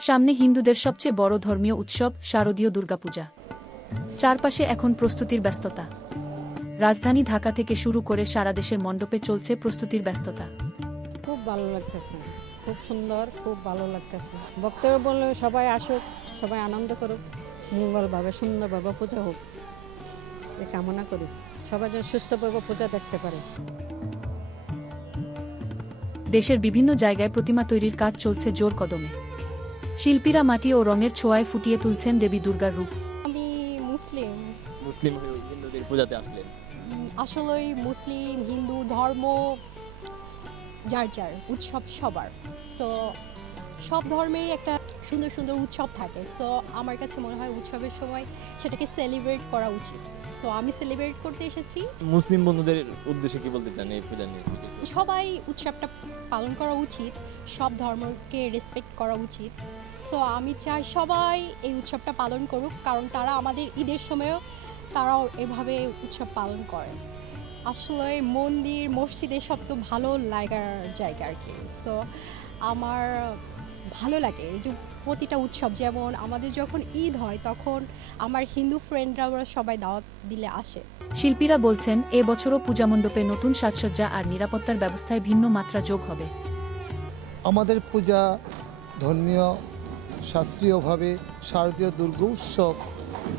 সামনে হিন্দুদের সবচেয়ে বড় ধর্মীয় উৎসব শারদীয় দুর্গাপূজা। চারপাশে এখন প্রস্তুতির ব্যস্ততা। রাজধানী ঢাকা থেকে শুরু করে সারা দেশের মণ্ডপে চলছে প্রস্তুতির ব্যস্ততা। খুব ভালো লাগতেছে। খুব সুন্দর খুব ভালো লাগতেছে। ভক্তরা বললে সবাই আসুক সবাই আনন্দ করুক মঙ্গলভাবে সুন্দরভাবে পূজা হোক। এ কামনা করি। সবাই যেন সুস্থভাবে পূজা দেখতে পারে। দেশের বিভিন্ন জায়গায় প্রতিমা তৈরির কাজ চলছে জোর কদমে। শিল্পীরা মাটি ও রঙের ছোঁয়ায় ফুটিয়ে তুলছেন দেবী দুর্গার রূপ। আমি মুসলিম। মুসলিম হয়ে হিন্দুদের পূজাতে আসলেন। আসলেই মুসলিম হিন্দু ধর্ম যার যার উৎসব সবার। সো সব ধর্মেই একটা সুন্দর সুন্দর উৎসব থাকে। সো আমার কাছে মনে হয় উৎসবের সময় সেটাকে সেলিব্রেট করা উচিত। সো আমি সেলিব্রেট করতে এসেছি। মুসলিম বন্ধুদের উদ্দেশ্যে কি বলতে চান এই পূজা নিয়ে? সবাই উৎসবটা পালন করা উচিত সব ধর্মকে রেসপেক্ট করা উচিত। সো আমি চাই সবাই এই উৎসবটা পালন করুক কারণ তারা আমাদের ঈদের সময়ও তারাও এভাবে উৎসব পালন করে। আসলে মন্দির মসজিদে সব তো ভালো লাগার জায়গা আর কি। সো আমার ভালো লাগে। এই যে প্রতিটা উৎসব যেমন আমাদের যখন ঈদ হয় তখন আমার হিন্দু ফ্রেন্ডরা ওরা সবাই দাওয়াত দিলে আসে। শিল্পীরা বলছেন এ বছরও পূজা মণ্ডপে নতুন সাজসজ্জা আর নিরাপত্তার ব্যবস্থায় ভিন্ন মাত্রা যোগ হবে। আমাদের পূজা ধর্মীয় শাস্ত্রীয়ভাবে শারদীয় দুর্গা উৎসব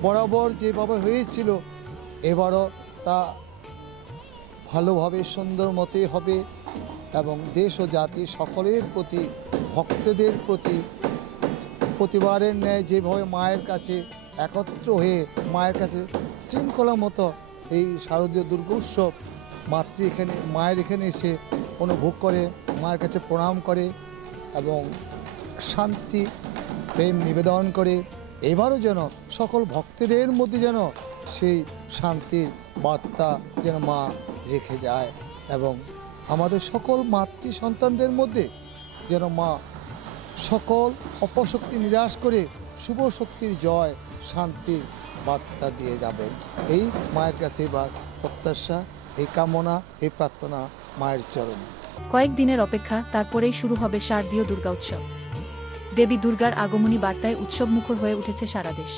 বরাবর যেভাবে হয়েছিল এবারও তা ভালোভাবে সুন্দর মতে হবে। এবং দেশ ও জাতি সকলের প্রতি, ভক্তদের প্রতি প্রতিবারের ন্যায় যেভাবে মায়ের কাছে একত্র হয়ে মায়ের কাছে শৃঙ্খলা মতো এই শারদীয় দুর্গা উৎসব মাতৃ এখানে, মায়ের এখানে এসে অনুভোগ করে, মায়ের কাছে প্রণাম করে এবং শান্তি, প্রেম নিবেদন করে, এবারও যেন সকল ভক্তদের মধ্যে যেন সেই শান্তির বার্তা যেন মা রেখে যায় এবং আমাদের সকল মাতৃ সন্তানদের মধ্যে যেন মা সকল অপশক্তি নিরাশ করে শুভ শক্তির জয় শান্তির বার্তা দিয়ে যাবেন। এই মায়ের কাছে এবার প্রত্যাশা এই কামনা এই প্রার্থনা মায়ের চরণ। কয়েক দিনের অপেক্ষা তারপরেই শুরু হবে শারদীয় দুর্গা উৎসব। দেবী দুর্গার আগমনী বার্তায় উৎসব মুখর হয়ে উঠেছে সারা দেশ।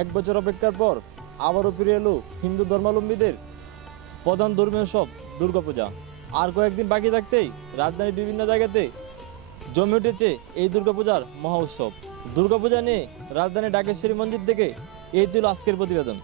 এক বছর অপেক্ষার পর আবারও ফিরে এলো হিন্দু ধর্মাবলম্বীদের প্রধান ধর্মীয় উৎসব দুর্গাপূজা। আর কয়েকদিন বাকি থাকতেই রাজধানীর বিভিন্ন জায়গাতে জমে উঠেছে এই দুর্গাপূজার মহা উৎসব দুর্গাপূজা নিয়ে রাজধানীর ডাকেশ্বরী মন্দির থেকে এই ছিল আজকের প্রতিবেদন।